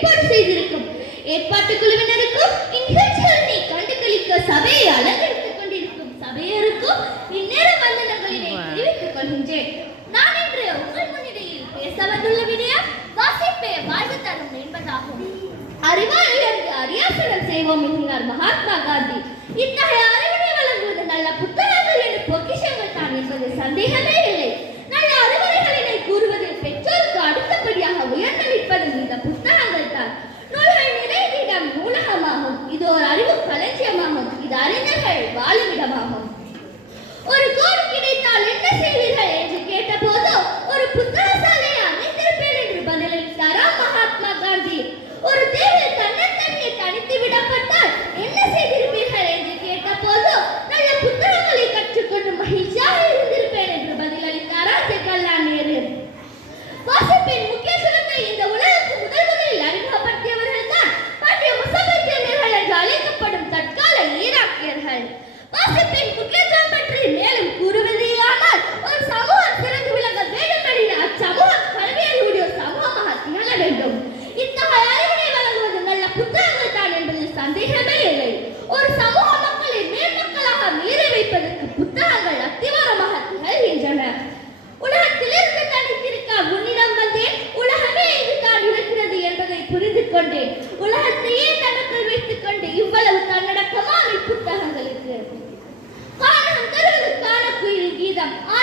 ஏற்பாடு செய்திருக்கும். ஏற்பாட்டு குழுவினருக்கும் இந்நிகழ்ச்சிகளை கண்டு கழிக்க சபையை அலங்கரித்துக் கொண்டிருக்கும். சபையருக்கும் இந்நேரம் வந்தனங்களினை தெரிவித்துக் கொள்கின்றேன். நான் இன்று உங்கள் முன்னிலையில் பேச வந்துள்ள விடயம் வாசிப்பே வாழ்வு தரும் என்பதாகும். உயர்ந்து அரியாசனம் செய்வோம் என்கிறார் மகாத்மா காந்தி. இத்தகைய வாசிப்பின் முக்கியத்துவம் பற்றி மேலும் கூறுவதேயானால் ஒரு சமூகம் சிறந்து விளங்க அச்சமூகம் சமூகமாக திகழ வேண்டும். இத்தகைய அறிவினை வழங்குவது நல்ல புத்தகங்கள் தான் என்பதில் சந்தேகமே இல்லை. ஒரு சமூக மக்களை மேன்மக்களாக வைப்பதற்கு புத்தகங்கள் அத்திவாரமாக திகழ்கின்றன. உலகத்திலிருந்து தனித்திருக்க உன்னிடம் வந்தேன். உலகமே இங்கு இருக்கிறது என்பதை புரிந்து கொண்டேன் உலகத்தையே தனக்குள் வைத்துக் கொண்டு இவ்வளவு தன்னடக்கமா так. «А,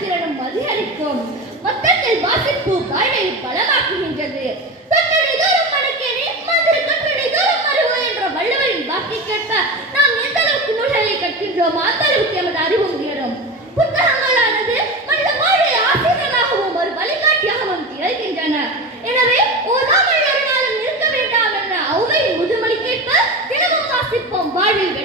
உணர்திறனும் அதிகரிக்கும் மொத்தத்தில் வாசிப்பு வாழ்வை பலமாக்குகின்றது. கட்டளை தூரம் மடக்கேனே மந்திர கட்டளை தூரம் மறுவோ என்ற வள்ளுவரின் வார்த்தைக்கேற்ப நாம் எந்த அளவுக்கு திகழ்கின்றன. எனவே ஓதாமல் இருக்க வேண்டாம் என்ற அவையின் முதுமொழிக்கேற்ப தினமும் வாசிப்போம் வாழ்வில்